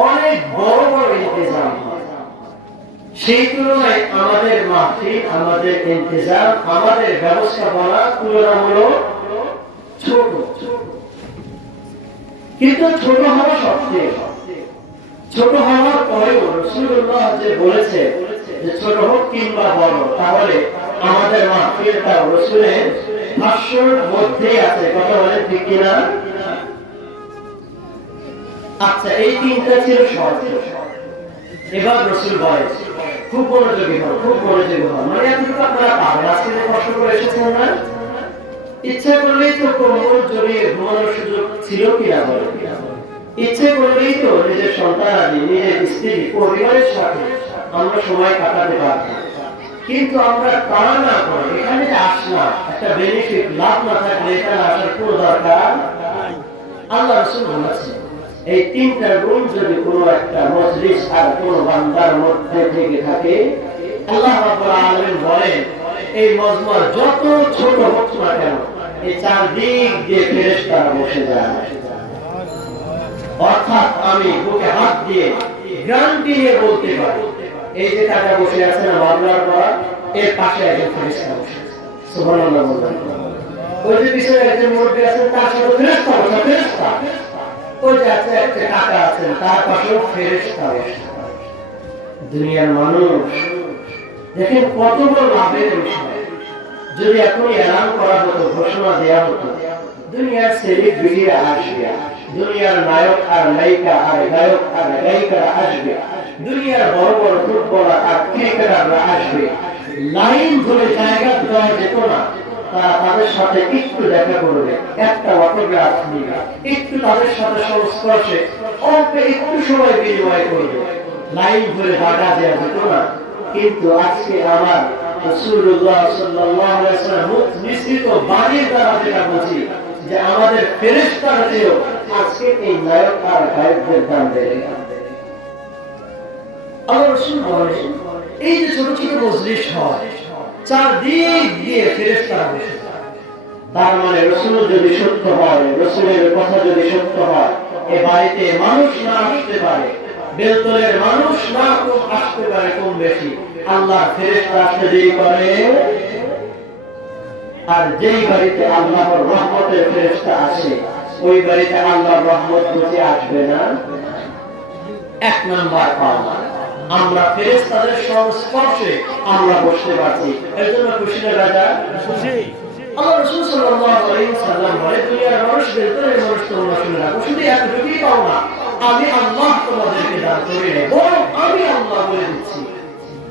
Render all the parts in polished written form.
অনেক বড় বড় ইন্তেজাম হয়। সেই তুলনায় আমাদের মাহফিল, আমাদের ইন্তেজাম, আমাদের ব্যবস্থাপনা তুলনামূলক ছোট। কিন্তু ছোট হওয়া সত্ত্বেও, ছোট হওয়ার পরেও রাসূলুল্লাহ যে বলেছে যে ছোট হোক কিংবা বড়, তাহলে আমাদের মাহফিলটা রাসূলের ভাষ্যের মধ্যেই আছে। কথা বলে ঠিক কিনা? আচ্ছা, এই তিনটা ছিল শর্ত। এবার রাসূল বলে খুব মনোযোগী হন, খুব মনোযোগী হন। মানে এতটুকু আপনারা পাবেন। আজকে যে কষ্ট করে এসেছেন না, ইচ্ছা করলেই তো কোমর জড়িয়ে ঘুমানোর সুযোগ ছিল কিনা বলে, ইচ্ছে করলেই তো নিজের সন্তান আদি, নিজের স্ত্রী, পরিবারের সাথে আমরা সময় কাটাতে পারতাম। কিন্তু আমরা তা না করে এখানে যে আসলাম, একটা বেনিফিট লাভ না থাকলে এখানে আসার কোনো দরকার। আল্লাহ রাসূল বলেছেন এই তিনটা গুণ যদি কোনো একটা মজলিস আর কোনো বান্দার মধ্যে থেকে থাকে, আল্লাহ রাব্বুল আলামিন বলেন এই মজমার যত ছোট হোক না কেন, এই চারদিক দিয়ে ফেরেশতারা বসে যায়। অর্থাৎ আমি বুকে হাত দিয়ে গ্যারান্টি নিয়ে বলতে পারি, এই যে কাটা বসে আছে না বাংলার পর, এর পাশে একজন ফেরেশতা বসে আছে। সুবহানাল্লাহ বলবেন। ওই যে পিছনে একজন মুরব্বি আছেন, তার সাথে ফেরেশতা বসে, ফেরেশতা। ওই যে আছে একটা কাকা আছেন, তার পাশেও ফেরেশতা বসে। দুনিয়ার মানুষ দেখেন কত বড় লাভের বিষয়। যদি এখনই এলান করা হতো, ঘোষণা দেওয়া হতো, দুনিয়ার সেলিব্রিটিরা আসবে, দুনিয়ার নায়ক আর নায়িকা আর গায়ক আর গায়িকারা আসবে, দুনিয়ার বড় বড় ফুটবলার আর ক্রিকেটাররা আসবে, লাইন ধরে জায়গা দেওয়া যেত না, তারা তাদের সাথে একটু দেখা করবে, একটা অটোগ্রাফ নিবে, একটু তাদের সাথে সংস্পর্শে অল্প একটু সময় বিনিময় করবে, লাইন ধরে জায়গা দেওয়া যেত না। কিন্তু আজকে আমার রাসূলুল্লাহ সাল্লাল্লাহু আলাইহি ওয়াসাল্লাম নিশ্চিত বাণীর দ্বারা যেটা বুঝি যে আমাদের ফেরেশতারা যেও আজকে এই নায়ক আর গায়কদের দান দেয়। আল্লাহ রাসূল বলেন এই যে ছোট ছোট মজলিস হয়, চারদিক দিয়ে ফেরেশতারা বসে, তার মানে রাসূল যদি সত্য হয়, রাসূলের কথা যদি সত্য হয়, এই বাড়িতে মানুষ না আসতে পারে, বেলতলের মানুষ না আসতে পারে কম বেশি, আল্লাহ ফেরেশতা আসতে দেরি করে। আর যেই বাড়িতে আল্লাহর রহমতের ফেরেশতা আসে, ওই বাড়িতে আল্লাহর রহমত বুঝে আসবে না। এক নাম্বার পাওয়া, আমরা ফেরেশতাদের সংস্পর্শে আমরা বসতে পারছি, এর জন্য খুশি না রাজা? খুশি। আল্লাহ রাসূল সাল্লাল্লাহু আলাইহি ওয়াসাল্লাম বলে দুনিয়ার মানুষ বেলতলের মানুষ তোমরা শুনে রাখো, শুধু এতটুকুই পাও না, আমি আল্লাহ তোমাদেরকে দান করে নেব, বরং আমি আল্লাহ বলে দিচ্ছি।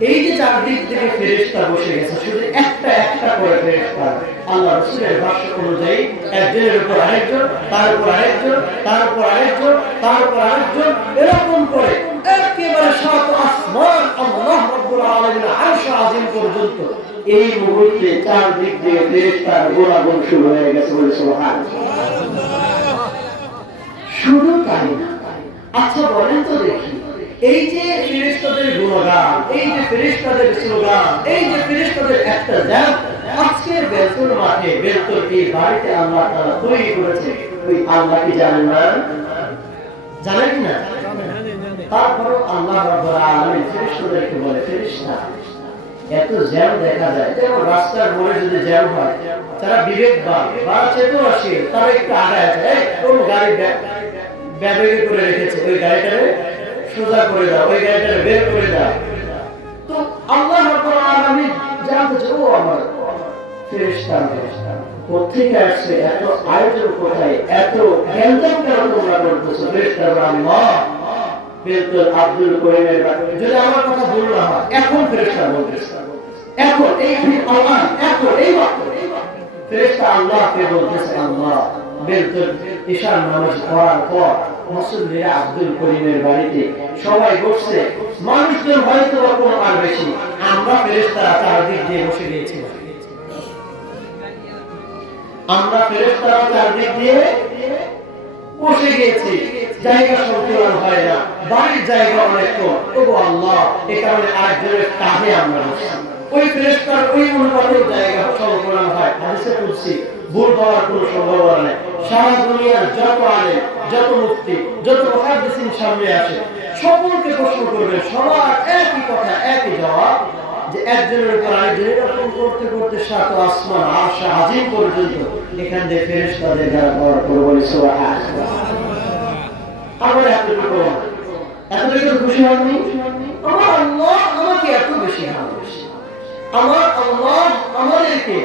এই যে চারদিক থেকে ফেরেশতা বসে গেছে, শুধু একটা একটা করে ফেরেশতা আল্লাহ রাসূলের ভাষ্য অনুযায়ী একজনের উপর আরেকজন, তার উপর আরেকজন, তার উপর আরেকজন, তার উপর আরেকজন, এরকম করে একেবারে সাত আসমান আল্লাহ রাব্বুল আলামিন আরশ আজিম পর্যন্ত এই মুহূর্তে চারদিক থেকে ফেরেশতার গোলাগুল শুরু হয়ে গেছে। বলে সুবহানাল্লাহ। শুধু তাই না, আচ্ছা বলেন তো দেখি, এই যে ফেরেশতাদের গুণগান, এই যে ফেরেশতাদের স্লোগান, এই যে ফেরেশতাদের একটা জ্ঞান আজকের বেলতল মাঠে, বেলতল এই বাড়িতে আল্লাহ তাআলা তৈরি করেছে, ওই আল্লাহ কি জানেন না? জানেন কি না? তারপরে আল্লাহ রাব্বুল আলামিন ফেরেশতাদেরকে বলে, ফেরেশতা এত জ্যাম দেখা যায়, যেমন রাস্তার মোড়ে যদি জ্যাম হয়, তারা বিবেকবান বা চেতনাশীল, তারা একটু আগায় যায়, কোন গাড়ি ব্যাগে করে রেখেছে, ওই গাড়িটারে সোজা করে দাও, ওই গাড়িটারে বের করে দাও। তো আল্লাহ রাব্বুল আলামিন জানতে, ও আমার ফেরেশতা, কোথেকে আসছে, এত আয়োজন কোথায়, এত জ্ঞান কেন তোমরা করতেছো? ফেরেশতারা আল্লাহ বেলতল আব্দুল করিমের ব্যাপারে যদি আমার কথা ভুল না হয়, এখন ফেরেশতা বলতেছে, এখন এই আল্লাহ, এখন এই ওয়াক্তে ফেরেশতা আল্লাহকে বলতেছে, আল্লাহ বেলতল ঈশার নামাজ পড়ার পর মুসল্লিরা আব্দুল করিমের বাড়িতে সবাই বসছে, মানুষজন হয়তো কোনো আর বেশি, আমরা ফেরেশতারা চারদিক দিয়ে বসে গিয়েছি, আমরা ফেরেশতারা চারদিক দিয়ে বসে গিয়েছি, জায়গা সন্তুলন হয় না, বাড়ির জায়গা অনেক কম, তবু আল্লাহ এ কারণে আরেকজনের কাঁধে আমরা বসছি, ওই ফেরেশতার ওই অনুপাতের জায়গা সন্তুলন হয়। হাদিসে কুদসি ভুল হওয়ার কোনো সম্ভাবনা নেই। সারা দুনিয়ার যত আলেম, যত মুফতি, যত মুহাদ্দিসিন সামনে আসে, সকলকে প্রশ্ন করবেন, সবার একই কথা, একই জবাব, যে একজনের উপর আরেকজনের এরকম করতে করতে সাত আসমান আরশ আজিম পর্যন্ত এখান থেকে ফেরেশতাদের দ্বারা পাওয়ার পর বলে সুবহানাল্লাহ। আমার এতটুকু খুশি হননি? আমার আল্লাহ আমাকে এত বেশি ভালোবাসে, আমার আল্লাহ আমাদেরকে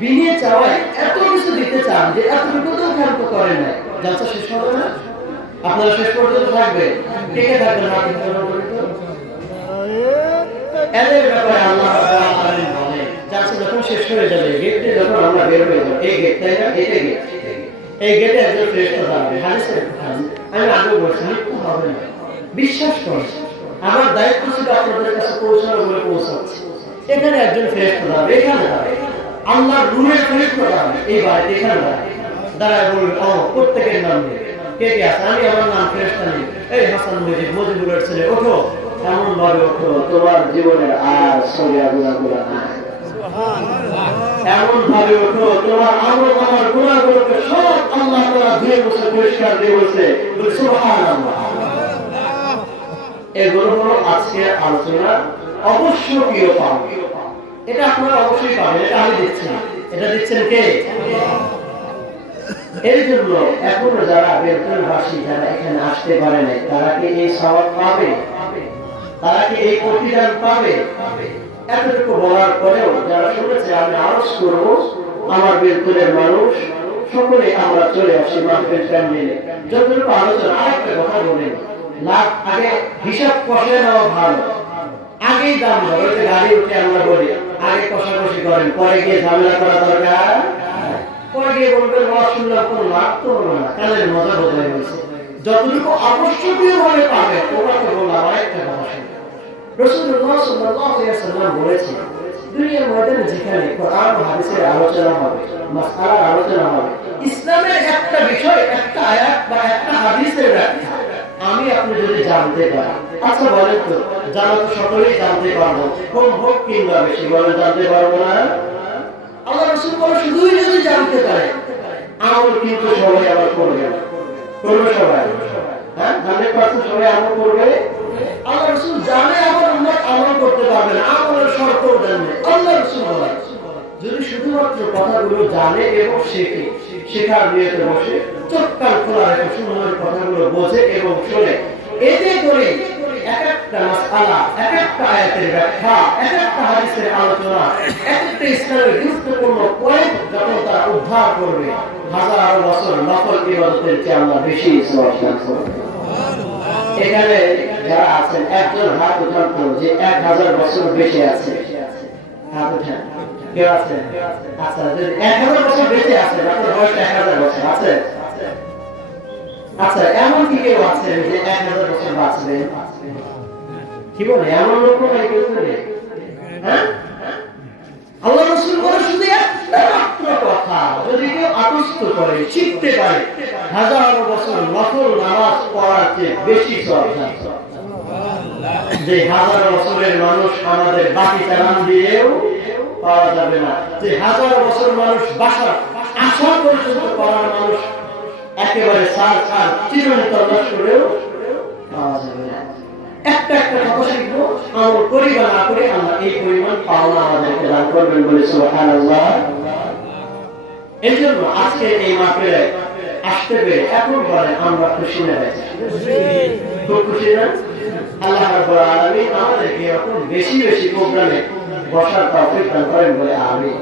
বিনিয়ে চাওয়ায় এত কিছু দিতে চান যে এতটুকু তো ক্ষান্ত করেন না। যাচ্ছে শেষ হবে না, আপনারা শেষ পর্যন্ত থাকবে, কে কে থাকবেন না? এদের ব্যাপারে আল্লাহ বলে যাচ্ছে যখন শেষ হয়ে যাবে, গেটে যখন আমরা বের হয়ে যাবো, এই গেটটা এটা গেট, এই গেটে একজন ফেরেশতা দাঁড়াবে। হাদিসে আমি আগেও বলছি, মৃত্যু হবে না, বিশ্বাস করুন। আমার দায়িত্ব ছিল আপনাদের কাছে পৌঁছানো বলে পৌঁছাচ্ছি। এখানে একজন ফেরেশতা দাঁড়াবে, এখানে দাঁড়াবে, আল্লাহর রূহের ফেরেশতা দাঁড়াবে, এই বাড়িতে এখানে দাঁড়ায় বলবে, ও প্রত্যেকের নাম নেই, কে কে আছে? আমি আমার নাম ফেরেশতা নেই, এই হাসান মজিবুরের ছেলে, ওঠো, এমন ভাবে ওঠো তোমার জীবনের আর সরিয়া গুনাহগুলো নাই, এমন ভাবে ওঠো তোমার আমল আমার গুনাহগুলোকে সব আল্লাহ তাআলা ধুয়ে মুছে পরিষ্কার দিয়ে বলছে সুবহানাল্লাহ। এগুলো হলো আজকের আলোচনা অবশ্যই পাবেন, এটা আপনারা অবশ্যই পাবেন, এটা আমি দিচ্ছি না, এটা দিচ্ছেন কে? এই জন্য এখনো যারা বেলতলবাসী যারা এখানে আসতে পারে নাই, তারা কি এই সওয়াব পাবে? তারা কি এই প্রতিদান পাবে? এতটুকু বলার পরেও যারা শুনেছে আমি আরজ করবো, আমার বেলতলের মানুষ সকলে আমরা চলে আসি মাহফিল প্যান্ডেলে। যতটুকু আলোচনা, আরেকটা কথা বলেন, লাভ আগে হিসাব কষে নেওয়া ভালো, আগেই দাম ধরো, গাড়ি উঠে আমরা বলি আগে কষাকষি করেন, পরে গিয়ে ঝামেলা করা দরকার, পরে গিয়ে বলবেন ওয়াজ শুনলাম কোনো লাভ তো হলো না, কানের মজা বোঝাই হয়েছে। যতটুকু আবশ্যকীয় ভাবে পাবে ওটা তো বললাম। আরেকটা কথা শুনুন, রাসূলুল্লাহ সাল্লাল্লাহু আলাইহি ওয়াসাল্লাম বলেছেন, দুনিয়ার ময়দানে যেখানে কোরআন ও হাদিসের আলোচনা হবে, মাসআলার আলোচনা হবে, ইসলামের একটা বিষয়, একটা আয়াত বা একটা হাদিসের ব্যাখ্যা আমি আপনি যদি জানতে পারি, আচ্ছা বলেন তো, জানা তো সকলেই জানতে পারবো, কম হোক কিংবা বেশি, বলে জানতে পারবো না? আল্লাহ রাসূল বলে শুধুই যদি জানতে পারে, আমল কিন্তু সবাই আবার করবে, করবে সবাই, হ্যাঁ 100% সবাই আমল করবে। আল্লাহ রাসূল জানে আমার উম্মত আমল করতে পারবে না, আমলের শর্তও জানে। আল্লাহ রাসূল বলে যদি শুধুমাত্র কথাগুলো জানে এবং শেখে, শেখার নিয়তে বসে চোখ কান খোলা রেখে সুন্দর কথাগুলো বোঝে এবং শোনে, এতে করে এক একটা মাসআলা, এক একটা আয়াতের ব্যাখ্যা, এক একটা হাদিসের আলোচনা, এক একটা ইসলামের গুরুত্বপূর্ণ পয়েন্ট যখন তারা উদ্ধার করবে, হাজার বছর নফল ইবাদতের চেয়ে আল্লাহ বেশি সওয়াব দান করবে। এখানে যারা আছেন একজন হাত উঠান তো, যে 1000 বছর বেঁচে আছে, হাত উঠান। কেউ আছে? আচ্ছা, যদি 1000 বছর বেঁচে আছে, আপনার বয়স 1000 বছর আছে? আচ্ছা, এমন কি কেউ আছে যে 1000 বছর বাঁচবে? কি বলে, এমন লোক নাই কেউ নেই, হ্যাঁ? আল্লাহ রাসূল বলে শুধু একটা মাত্র কথা যদি কেউ আত্মস্থ করে, শিখতে পারে, হাজার বছর নফল নামাজ পড়ার চেয়ে বেশি সওয়াব দান করে। যে হাজার বছরের মানুষ আমাদের বাকি চালান দিয়েও পাওয়া যাবে না, যে হাজার বছর মানুষ বাসা আশা পর্যন্ত করার মানুষ একেবারে সার সার চিরনি তল্লাশ করেও পাওয়া যাবে না। একটা একটা কথা শিখবো, আমল করি বা না করি, আল্লাহ এই পরিমাণ পাওনা আমাদেরকে দান করবেন বলে সুবহানাল্লাহ। এই জন্য আজকে এই মাহফিলে আসতে পেরে এখন বলে আমরা খুশি না? খুব খুশি না? আল্লাহ রাব্বুল আলামিন আমাদেরকে এরকম বেশি বেশি প্রোগ্রামে বসার তৌফিক দান করেন বলে আমিন।